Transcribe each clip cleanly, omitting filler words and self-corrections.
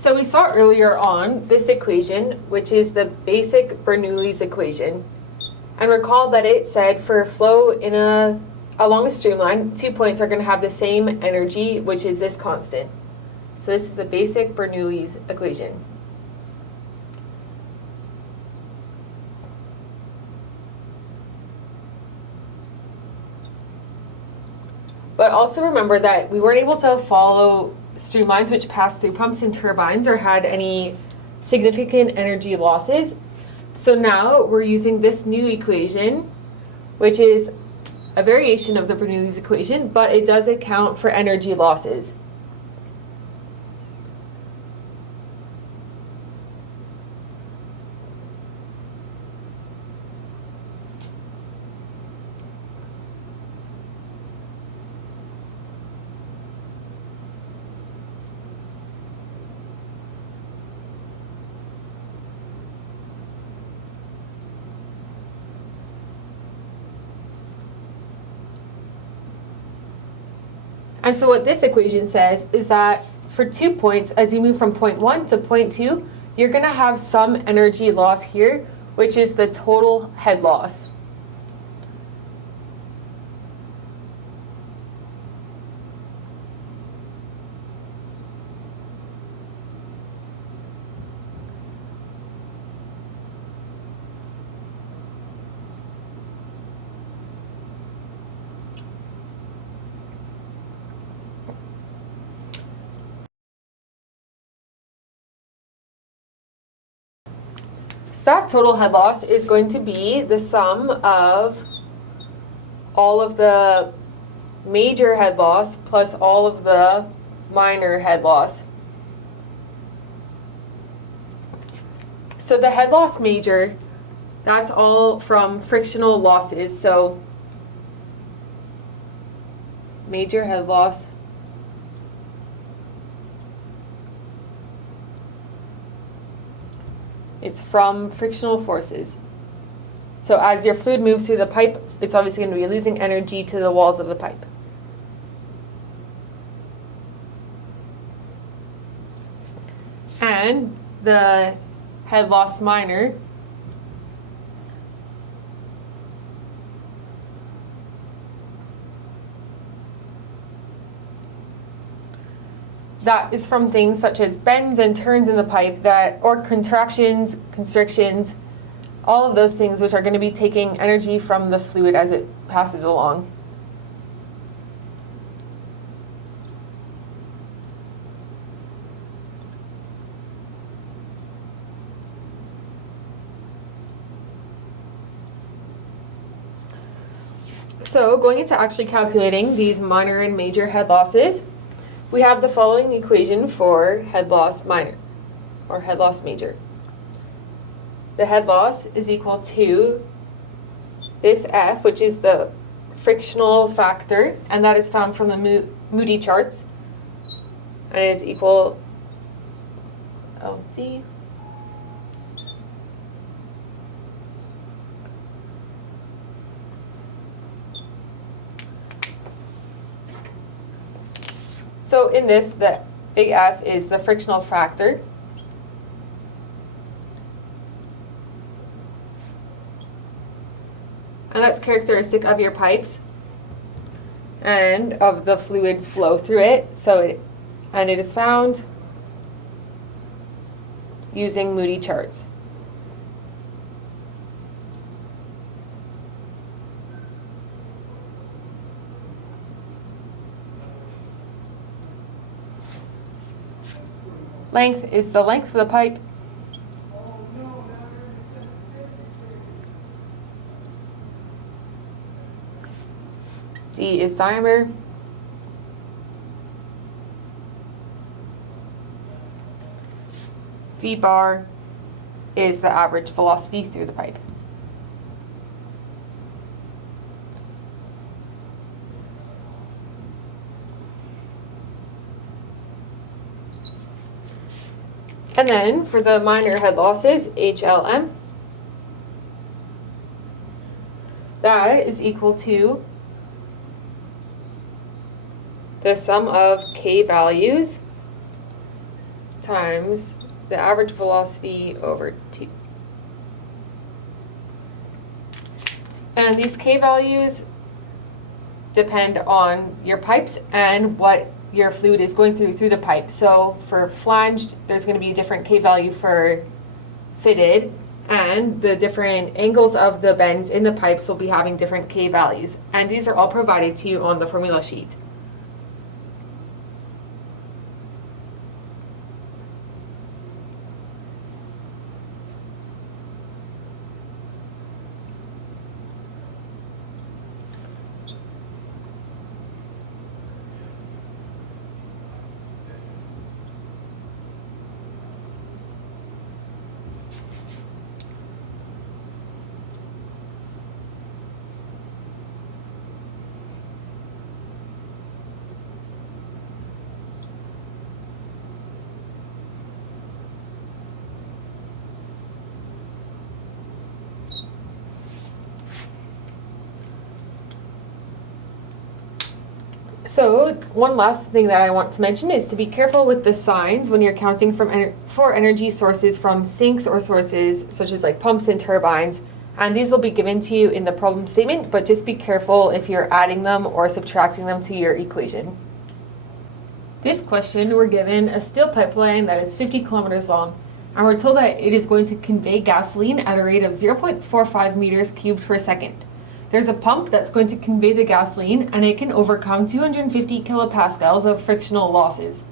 So we saw earlier on this equation, which is the basic Bernoulli's equation. And recall that it said for a flow along a streamline, 2 points are going to have the same energy, which is this constant. So this is the basic Bernoulli's equation. But also remember that we weren't able to follow streamlines which passed through pumps and turbines or had any significant energy losses. So now we're using this new equation, which is a variation of the Bernoulli's equation, but it does account for energy losses. And so what this equation says is that for 2 points, as you move from point 1 to point 2, you're going to have some energy loss here, which is the total head loss. So that total head loss is going to be the sum of all of the major head loss plus all of the minor head loss. So the head loss major, that's all from frictional losses. So major head loss it's from frictional forces. So as your fluid moves through the pipe, it's obviously going to be losing energy to the walls of the pipe. And the head loss minor, that is from things such as bends and turns in the pipe or contractions, constrictions, all of those things which are going to be taking energy from the fluid as it passes along. So going into actually calculating these minor and major head losses, we have the following equation for head loss minor, or head loss major. The head loss is equal to this F, which is the frictional factor, and that is found from the Moody charts, and it is equal LD. So in this, the big F is the frictional factor. And that's characteristic of your pipes and of the fluid flow through it. And it is found using Moody charts. Length is the length of the pipe. D is diameter. V bar is the average velocity through the pipe. And then for the minor head losses, HLM, that is equal to the sum of K values times the average velocity over t. And these K values depend on your pipes and what your fluid is going through the pipe. So for flanged, there's going to be a different K value for fitted, and the different angles of the bends in the pipes will be having different K values. And these are all provided to you on the formula sheet. So one last thing that I want to mention is to be careful with the signs when you're counting for energy sources from sinks or sources such as like pumps and turbines. And these will be given to you in the problem statement, but just be careful if you're adding them or subtracting them to your equation. This question, we're given a steel pipeline that is 50 kilometers long, and we're told that it is going to convey gasoline at a rate of 0.45 meters cubed per second. There's a pump that's going to convey the gasoline, and it can overcome 250 kilopascals of frictional losses.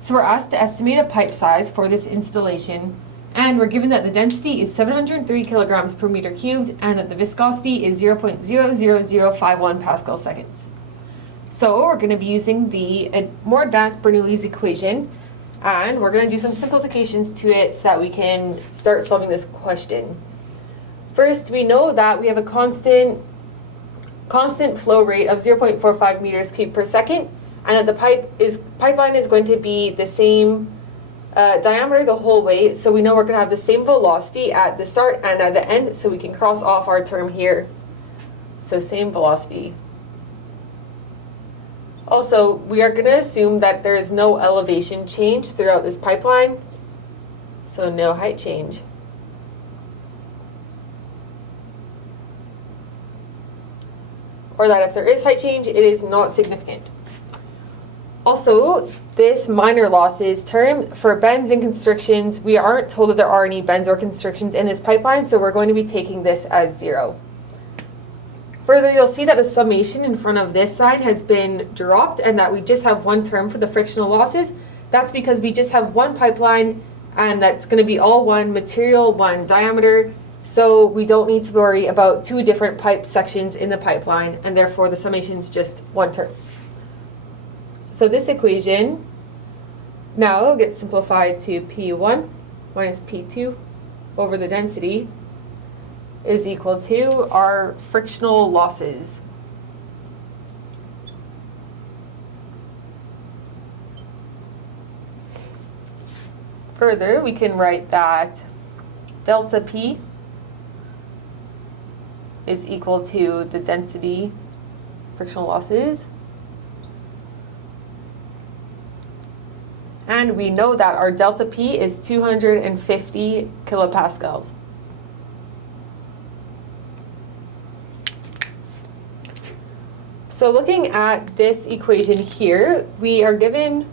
So we're asked to estimate a pipe size for this installation, and we're given that the density is 703 kilograms per meter cubed and that the viscosity is 0.00051 pascal seconds. So we're going to be using the more advanced Bernoulli's equation, and we're going to do some simplifications to it so that we can start solving this question. First, we know that we have a constant flow rate of 0.45 meters cubed per second, and that the pipeline is going to be the same diameter the whole way. So we know we're going to have the same velocity at the start and at the end, so we can cross off our term here. So same velocity. Also, we are going to assume that there is no elevation change throughout this pipeline, so no height change. Or that if there is height change, it is not significant. Also, this minor losses term, for bends and constrictions, we aren't told that there are any bends or constrictions in this pipeline, so we're going to be taking this as 0. Further, you'll see that the summation in front of this side has been dropped and that we just have one term for the frictional losses. That's because we just have one pipeline, and that's going to be all one material, one diameter. So we don't need to worry about two different pipe sections in the pipeline, and therefore the summation is just one term. So this equation now gets simplified to P1 minus P2 over the density is equal to our frictional losses. Further, we can write that delta P is equal to the density frictional losses. And we know that our delta P is 250 kilopascals. So looking at this equation here, we are given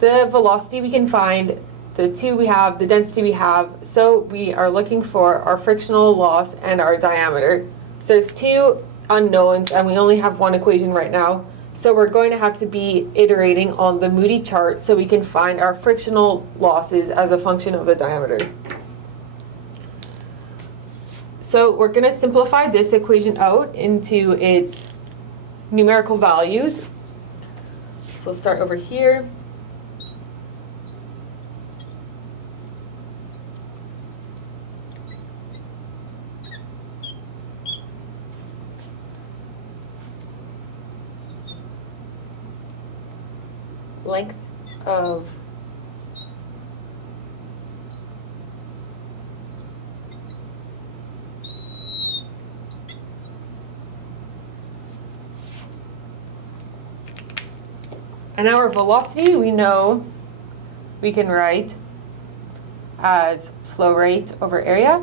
the velocity we can find, the 2 we have, the density we have, so we are looking for our frictional loss and our diameter. So there's 2 unknowns and we only have one equation right now, so we're going to have to be iterating on the Moody chart so we can find our frictional losses as a function of the diameter. So we're going to simplify this equation out into its numerical values. So let's start over here. Length of and our velocity, we know we can write as flow rate over area.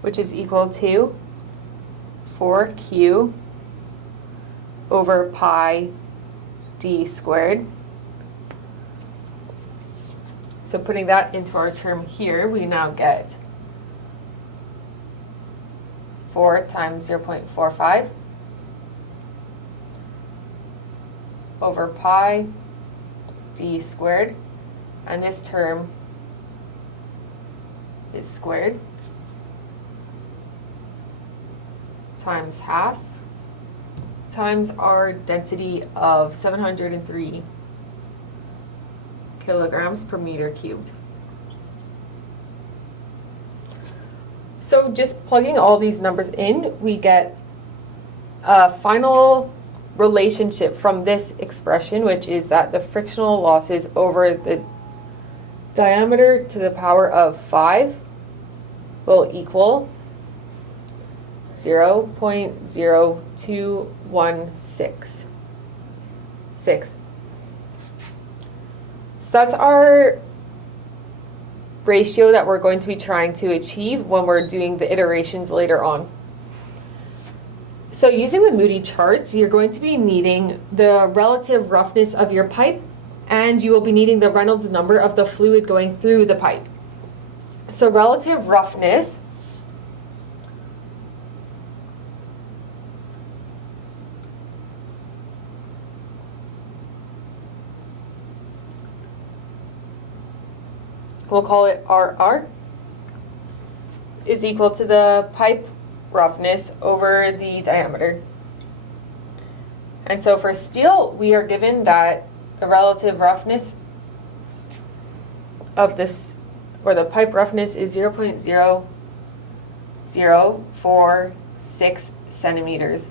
Which is equal to 4Q over pi d squared. So putting that into our term here, we now get 4 times 0.45 over pi d squared, and this term is squared, times half times our density of 703 kilograms per meter cubed. So just plugging all these numbers in, we get a final relationship from this expression, which is that the frictional losses over the diameter to the power of 5 will equal 0.0216. So that's our ratio that we're going to be trying to achieve when we're doing the iterations later on. So using the Moody charts, you're going to be needing the relative roughness of your pipe, and you will be needing the Reynolds number of the fluid going through the pipe. So relative roughness we'll call it RR, is equal to the pipe roughness over the diameter. And so for steel, we are given that the relative roughness of this, or the pipe roughness, is 0.0046 centimeters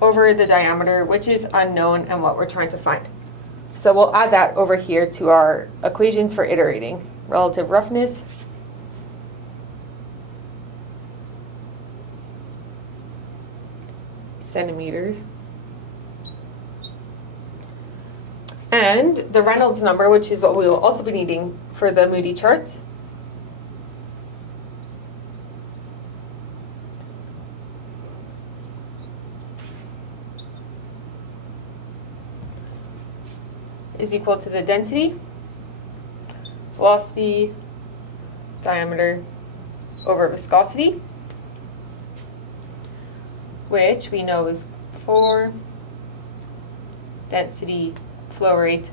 over the diameter, which is unknown and what we're trying to find. So we'll add that over here to our equations for iterating. Relative roughness centimeters, and the Reynolds number, which is what we will also be needing for the Moody charts, is equal to the density, velocity, diameter over viscosity, which we know is 4 density flow rate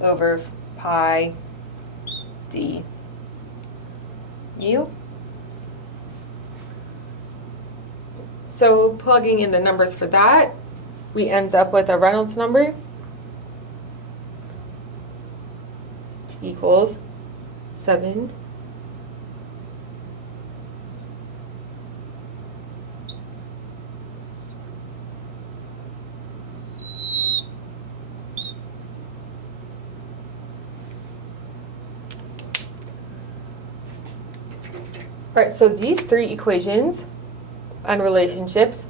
over pi d mu. So plugging in the numbers for that, we end up with a Reynolds number equals 7 Right, so these three equations and relationships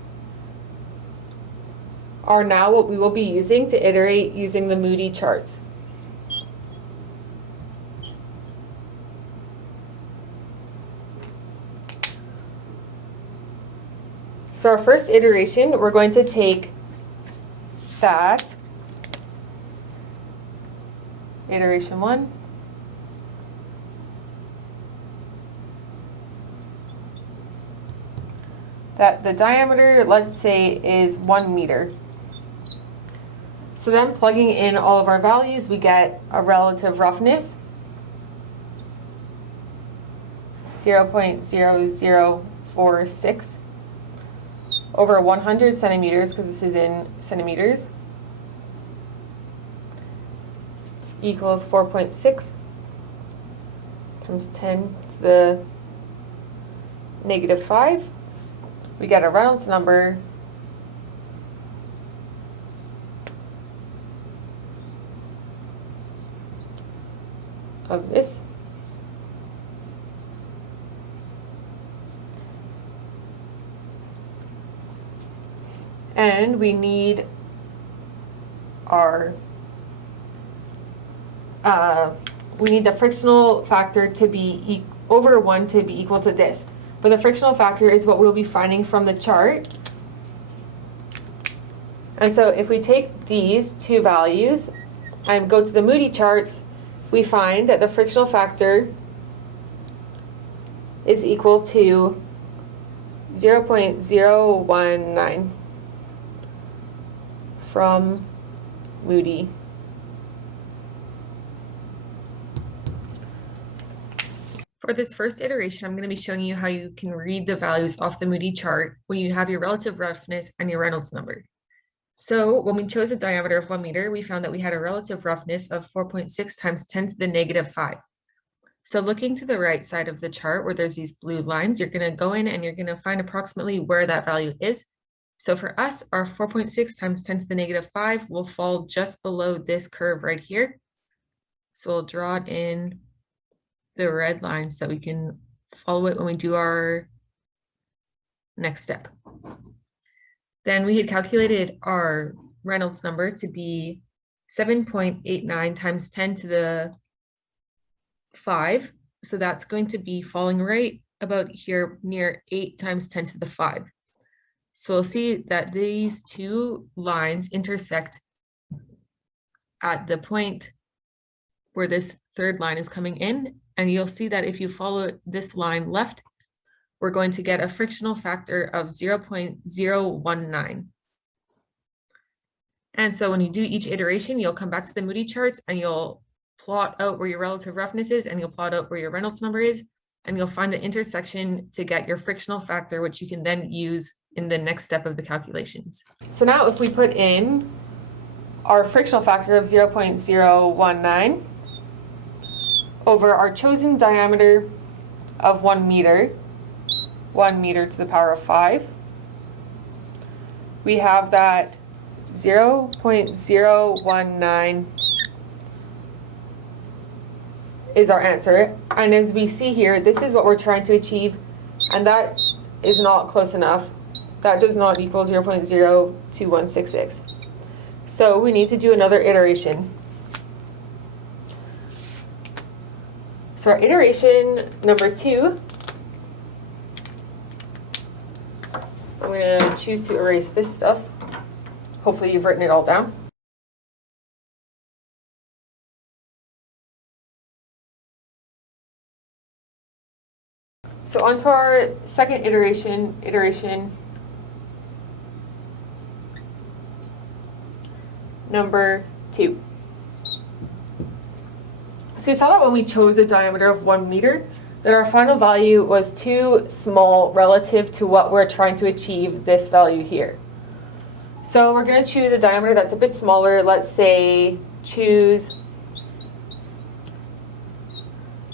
are now what we will be using to iterate using the Moody charts. So our first iteration, we're going to take that, iteration 1, that the diameter, let's say, is 1 meter. So then plugging in all of our values, we get a relative roughness, 0.0046 over 100 centimeters, because this is in centimeters, equals 4.6 times 10 to the negative 5. We get a Reynolds number of this and we need our we need the frictional factor to be over 1 to be equal to this. But the frictional factor is what we'll be finding from the chart. And so if we take these two values and go to the Moody charts, we find that the frictional factor is equal to 0.019 from Moody. For this first iteration, I'm going to be showing you how you can read the values off the Moody chart when you have your relative roughness and your Reynolds number. So when we chose a diameter of 1 meter, we found that we had a relative roughness of 4.6 times 10 to the negative 5. So looking to the right side of the chart where there's these blue lines, you're going to go in and you're going to find approximately where that value is. So for us, our 4.6 times 10 to the negative 5 will fall just below this curve right here. So we'll draw it in the red line so that we can follow it when we do our next step. Then we had calculated our Reynolds number to be 7.89 times 10 to the 5. So that's going to be falling right about here near 8 times 10 to the 5. So we'll see that these two lines intersect at the point where this third line is coming in. And you'll see that if you follow this line left, we're going to get a frictional factor of 0.019. And so when you do each iteration, you'll come back to the Moody charts and you'll plot out where your relative roughness is and you'll plot out where your Reynolds number is, and you'll find the intersection to get your frictional factor, which you can then use in the next step of the calculations. So now if we put in our frictional factor of 0.019 over our chosen diameter of 1 meter, 1 meter to the power of 5, we have that 0.019 is our answer. And as we see here, this is what we're trying to achieve, and that is not close enough. That does not equal 0.02166. So we need to do another iteration. So our iteration number 2, I'm going to choose to erase this stuff. Hopefully you've written it all down. So on to our second iteration number 2. So we saw that when we chose a diameter of 1 meter, that our final value was too small relative to what we're trying to achieve this value here. So we're going to choose a diameter that's a bit smaller. Let's say choose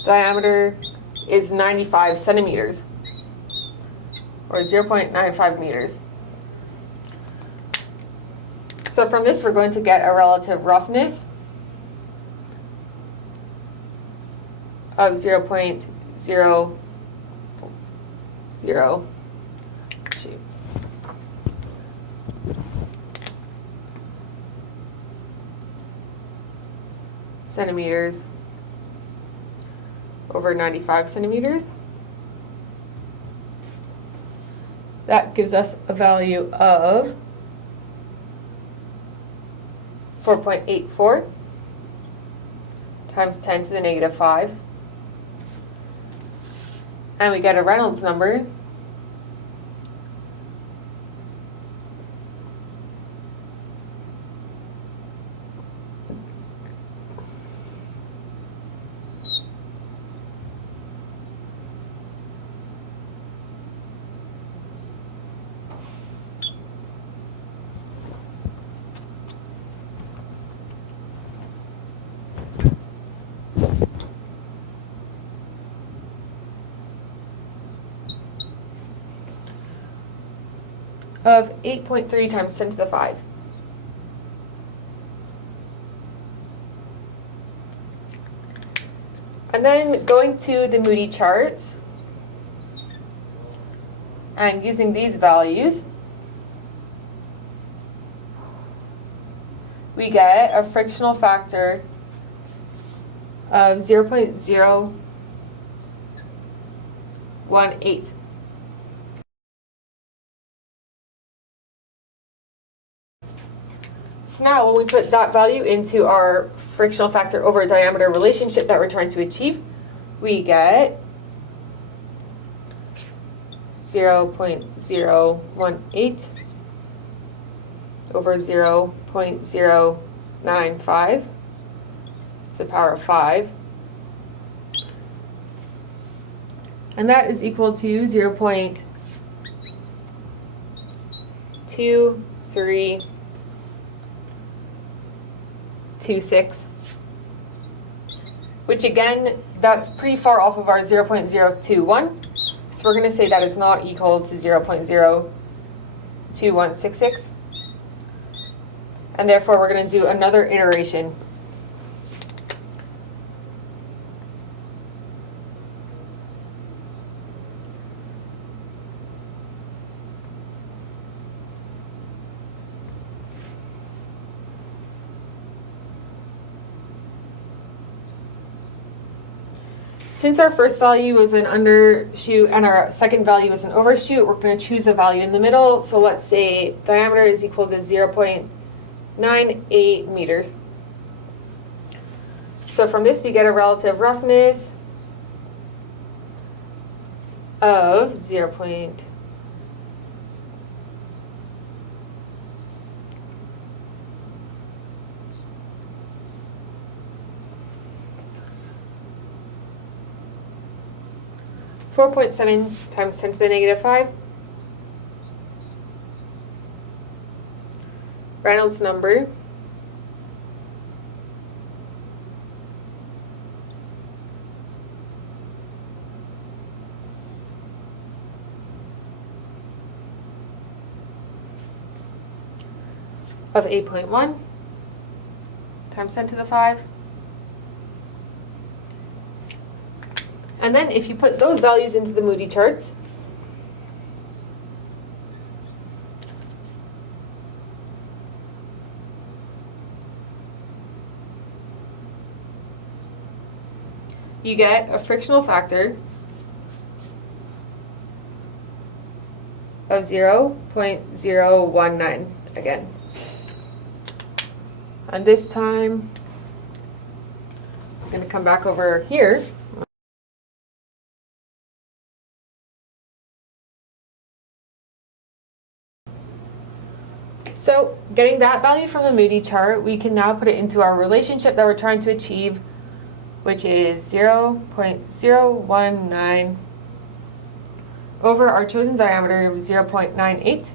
diameter is 95 centimeters or 0.95 meters. So from this, we're going to get a relative roughness of 0.002 centimeters over 95 centimeters. That gives us a value of 4.84 times 10 to the negative 5. And we get a Reynolds number of 8.3 times 10 to the 5. And then going to the Moody charts and using these values, we get a frictional factor of 0.018. So now when we put that value into our frictional factor over diameter relationship that we're trying to achieve, we get 0.018 over 0.095 to the power of 5. And that is equal to 0.2326, which again, that's pretty far off of our 0.021. So we're going to say that is not equal to 0.02166. And therefore, we're going to do another iteration. Since our first value was an undershoot and our second value was an overshoot, we're going to choose a value in the middle. So let's say diameter is equal to 0.98 meters. So from this we get a relative roughness of 0.98. 4.7 times 10 to the negative 5. Reynolds number. Of 8.1 times 10 to the 5. And then if you put those values into the Moody charts, you get a frictional factor of 0.019 again. And this time, I'm going to come back over here. So getting that value from the Moody chart, we can now put it into our relationship that we're trying to achieve, which is 0.019 over our chosen diameter of 0.98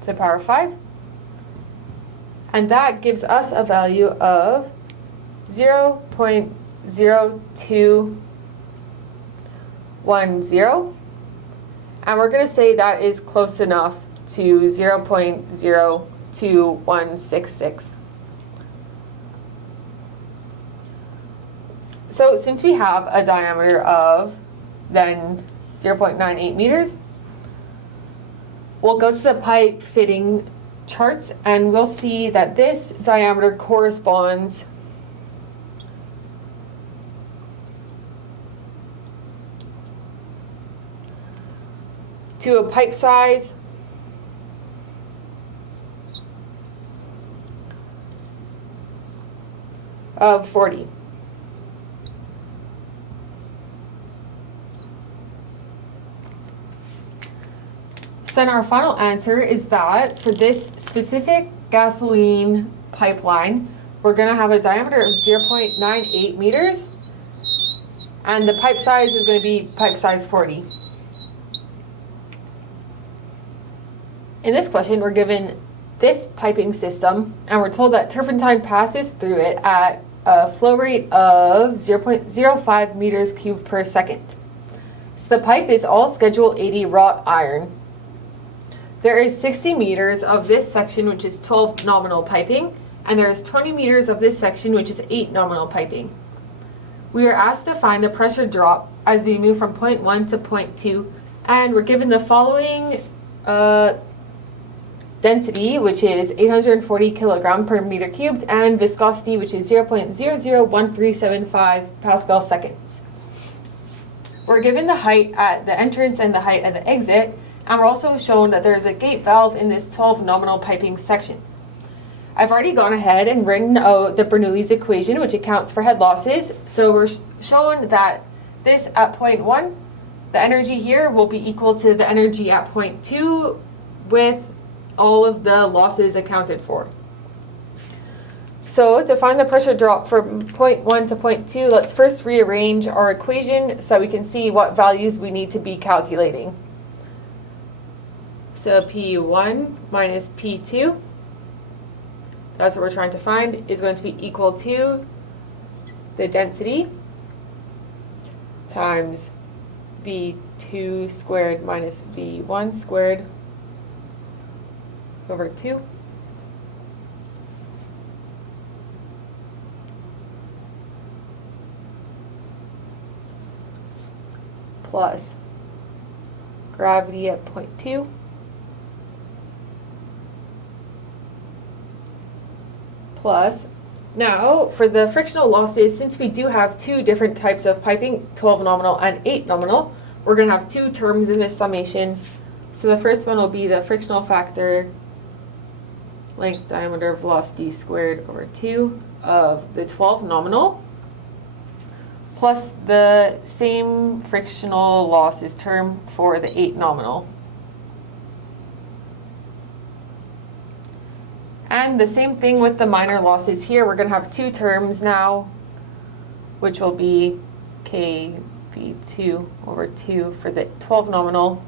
to the power of 5. And that gives us a value of 0.0210. And we're going to say that is close enough to 0.02166. So since we have a diameter of then 0.98 meters, we'll go to the pipe fitting charts and we'll see that this diameter corresponds to a pipe size of 40. So then our final answer is that for this specific gasoline pipeline, we're going to have a diameter of 0.98 meters, and the pipe size is going to be pipe size 40. In this question, we're given this piping system, and we're told that turpentine passes through it at a flow rate of 0.05 meters cubed per second. So the pipe is all Schedule 80 wrought iron. There is 60 meters of this section, which is 12 nominal piping, and there is 20 meters of this section, which is 8 nominal piping. We are asked to find the pressure drop as we move from point 1 to point 2, and we're given the following density, which is 840 kilogram per meter cubed, and viscosity, which is 0.001375 Pascal seconds. We're given the height at the entrance and the height at the exit, and we're also shown that there's a gate valve in this 12 nominal piping section. I've already gone ahead and written out the Bernoulli's equation, which accounts for head losses. So we're shown that this at point 1, the energy here will be equal to the energy at point 2 with all of the losses accounted for. So to find the pressure drop from point 1 to point 2, let's first rearrange our equation so we can see what values we need to be calculating. So P1 minus P2, that's what we're trying to find, is going to be equal to the density times V2 squared minus V1 squared over 2 plus gravity at point 2 plus, now for the frictional losses, since we do have two different types of piping, 12 nominal and 8 nominal, we're going to have two terms in this summation. So the first one will be the frictional factor, length, diameter, velocity squared over 2 of the 12 nominal, plus the same frictional losses term for the 8 nominal. And the same thing with the minor losses here. We're going to have two terms now, which will be KV2 over 2 for the 12 nominal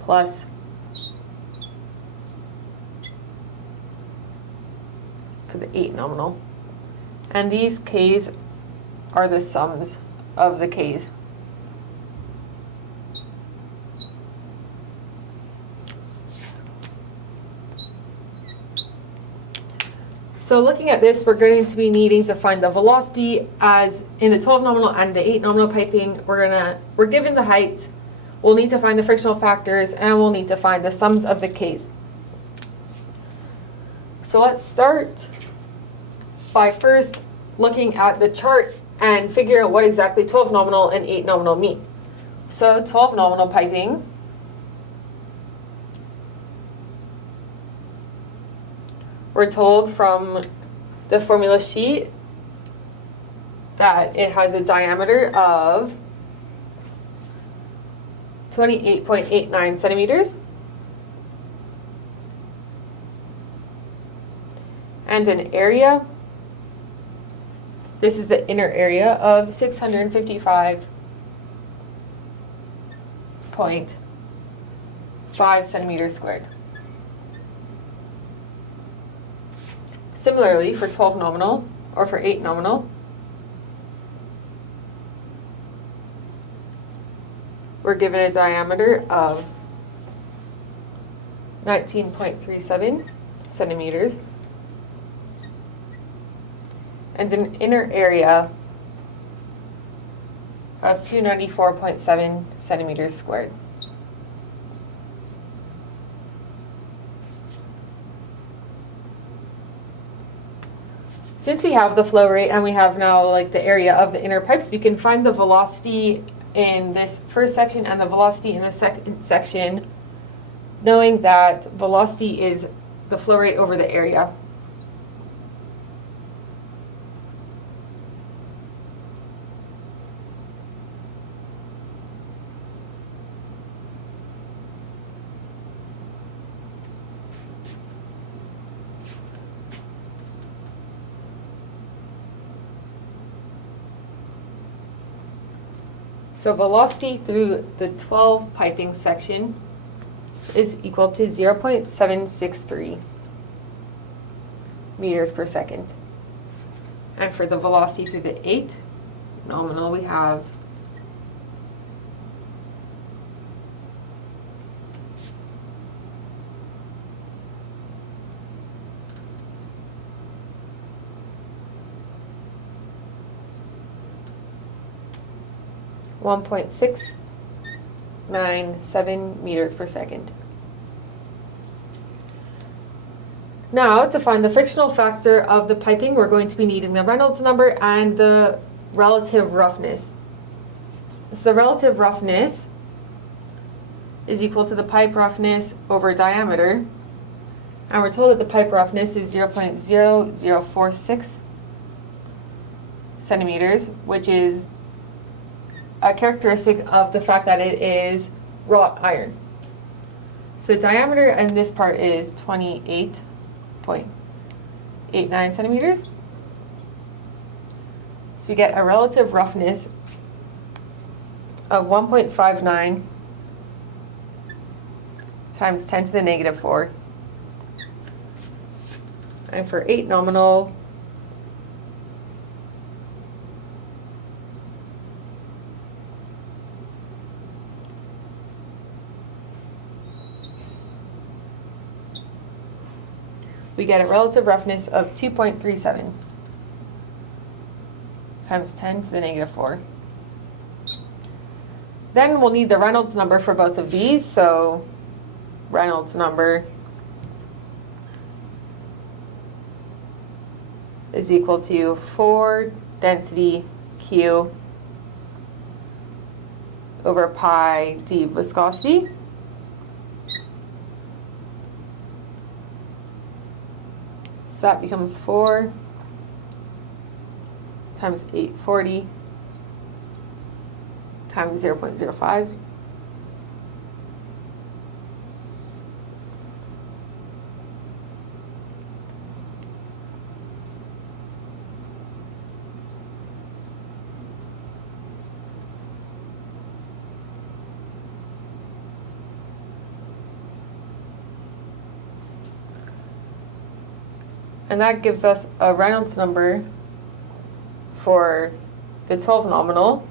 plus for the 8 nominal. And these K's are the sums of the K's. So looking at this, we're going to be needing to find the velocity as in the 12 nominal and the 8 nominal piping. We're given the height, we'll need to find the frictional factors, and we'll need to find the sums of the K's. So let's start by first looking at the chart and figure out what exactly 12 nominal and 8 nominal mean. So 12 nominal piping, we're told from the formula sheet that it has a diameter of 28.89 centimeters and an area, this is the inner area, of 655.5 centimeters squared. Similarly, for 12 nominal, or for 8 nominal, we're given a diameter of 19.37 centimeters and an inner area of 294.7 centimeters squared. Since we have the flow rate and we have now like the area of the inner pipes, we can find the velocity in this first section and the velocity in the second section, knowing that velocity is the flow rate over the area. So velocity through the 12 piping section is equal to 0.763 meters per second. And for the velocity through the 8 nominal, we have 1.697 meters per second. Now, to find the frictional factor of the piping, we're going to be needing the Reynolds number and the relative roughness. So the relative roughness is equal to the pipe roughness over diameter. And we're told that the pipe roughness is 0.0046 centimeters, which is a characteristic of the fact that it is wrought iron. So the diameter in this part is 28.89 centimeters. So we get a relative roughness of 1.59 times 10 to the negative 4. And for 8 nominal, we get a relative roughness of 2.37 times 10 to the negative 4. Then we'll need the Reynolds number for both of these. So Reynolds number is equal to 4 density Q over pi d viscosity. So that becomes 4 times 840 times 0.05. And that gives us a Reynolds number for the 12 nominal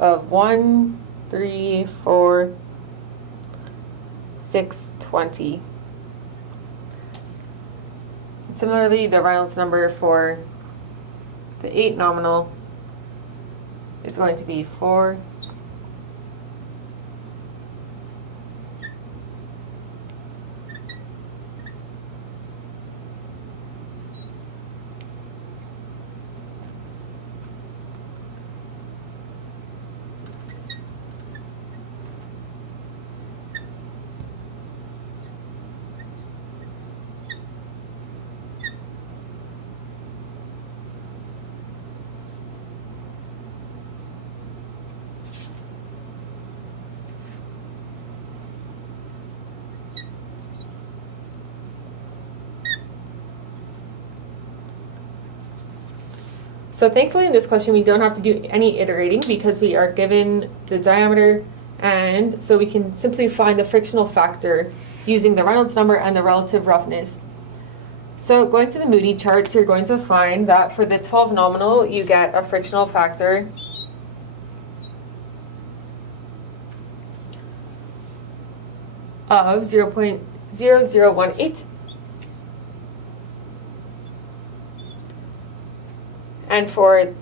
of 1,346,20. Similarly, the Reynolds number for the 8 nominal is going to be 4 So thankfully in this question we don't have to do any iterating because we are given the diameter, and so we can simply find the frictional factor using the Reynolds number and the relative roughness. So going to the Moody charts, you're going to find that for the 12 nominal you get a frictional factor of 0.0018. And for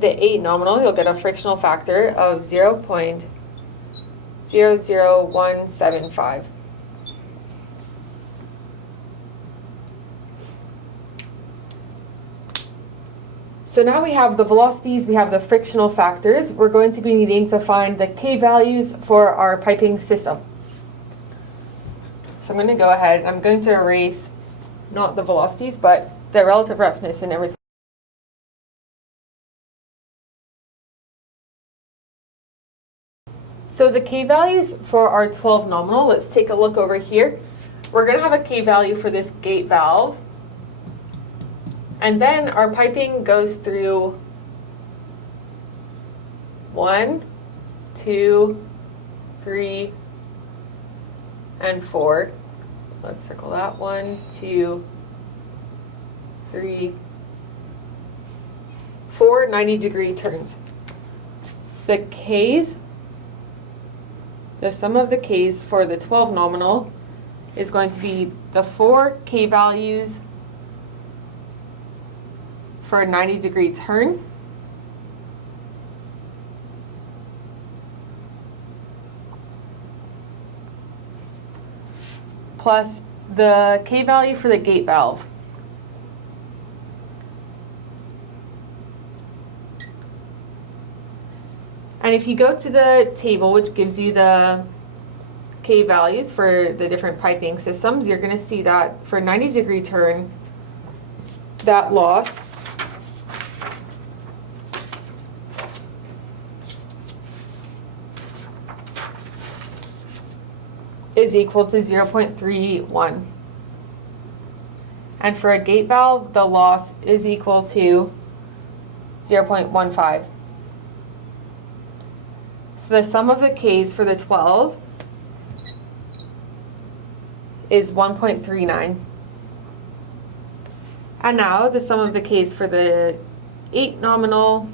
the 8 nominal, you'll get a frictional factor of 0.00175. So now we have the velocities, we have the frictional factors. We're going to be needing to find the K values for our piping system. So I'm going to go ahead, I'm going to erase not the velocities, but the relative roughness and everything. So the K values for our 12 nominal, let's take a look over here. We're going to have a K value for this gate valve. And then our piping goes through 1, 2, 3, and 4. Let's circle that. 1, 2, 3, 4 90-degree turns. So the K's, the sum of the K's for the 12 nominal is going to be the 4 K values for a 90-degree turn, plus the K value for the gate valve. And if you go to the table, which gives you the K values for the different piping systems, you're going to see that for 90-degree turn, that loss is equal to 0.31. And for a gate valve, the loss is equal to 0.15. So the sum of the K's for the 12 is 1.39. And now the sum of the K's for the 8 nominal,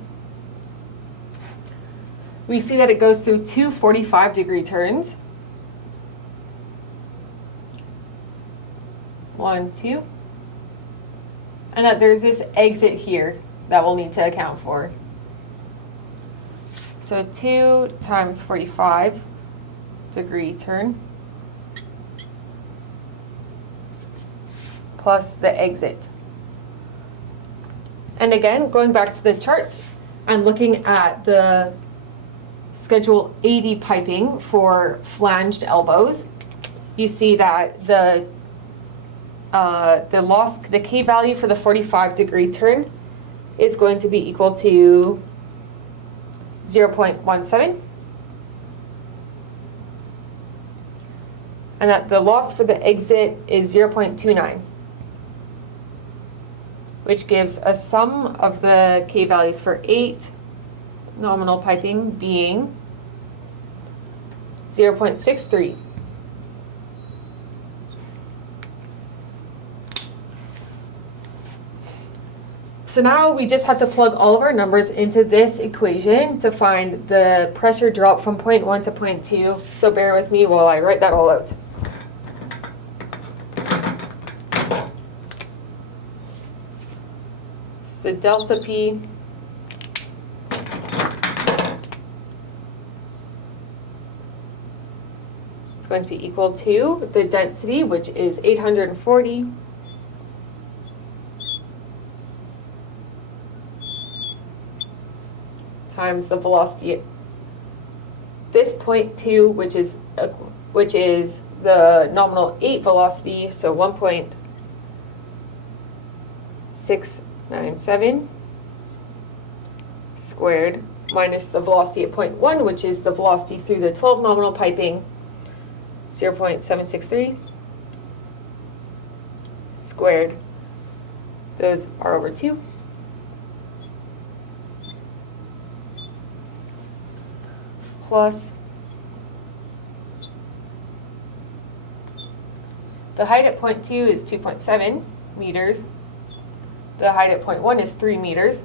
we see that it goes through two 45-degree turns. 1, 2. And that there's this exit here that we'll need to account for. So 2 times 45-degree turn plus the exit. And again, going back to the charts and looking at the Schedule 80 piping for flanged elbows, you see that the loss, the K value for the 45-degree turn is going to be equal to 0.17, and that the loss for the exit is 0.29, which gives a sum of the K values for 8 nominal piping being 0.63. So now we just have to plug all of our numbers into this equation to find the pressure drop from point 1 to point 2. So bear with me while I write that all out. So the delta P is going to be equal to the density, which is 840, times the velocity at this point 2, which is the nominal 8 velocity, so 1.697 squared, minus the velocity at point 1, which is the velocity through the 12 nominal piping, 0.763 squared. Those are over 2. Plus the height at point 2 is 2.7 meters. The height at point 1 is 3 meters.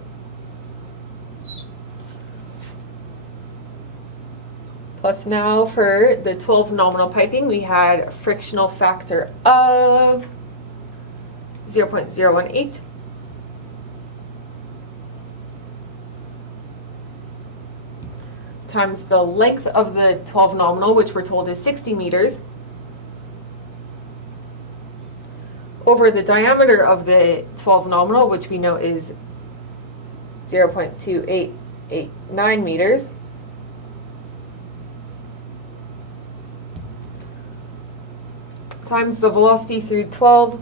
Plus now for the 12 nominal piping, we had a frictional factor of 0.018. Times the length of the 12 nominal, which we're told is 60 meters, over the diameter of the 12 nominal, which we know is 0.2889 meters, times the velocity through 12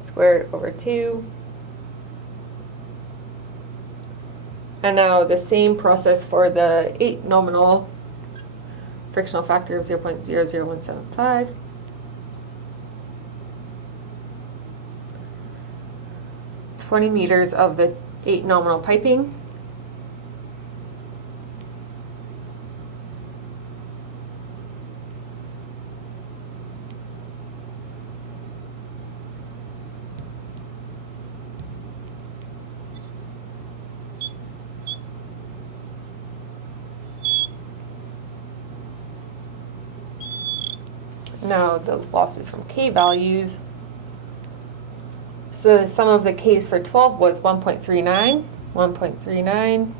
squared over 2. And now the same process for the 8 nominal, frictional factor of 0.00175. (20 meters of the 8 nominal piping. Now the losses from K values. So the sum of the K's for 12 was 1.39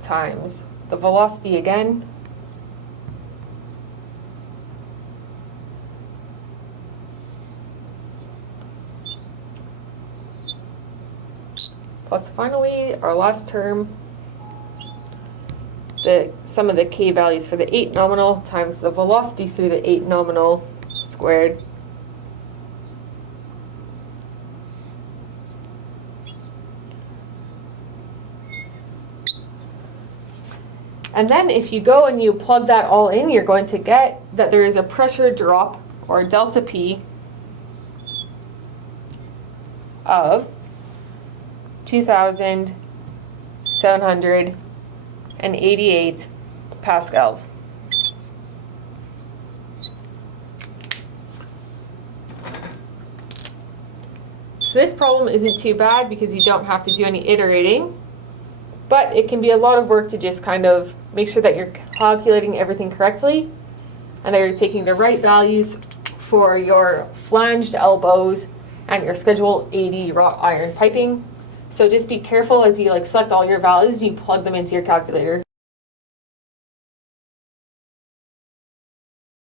times the velocity again. Plus finally, our last term, the sum of the k values for the 8 nominal times the velocity through the 8 nominal squared. And then if you go and you plug that all in, you're going to get that there is a pressure drop, or delta P, of 2,788 pascals. So this problem isn't too bad because you don't have to do any iterating, but it can be a lot of work to just kind of make sure that you're calculating everything correctly and that you're taking the right values for your flanged elbows and your Schedule 80 wrought iron piping. So just be careful as you select all your values, you plug them into your calculator.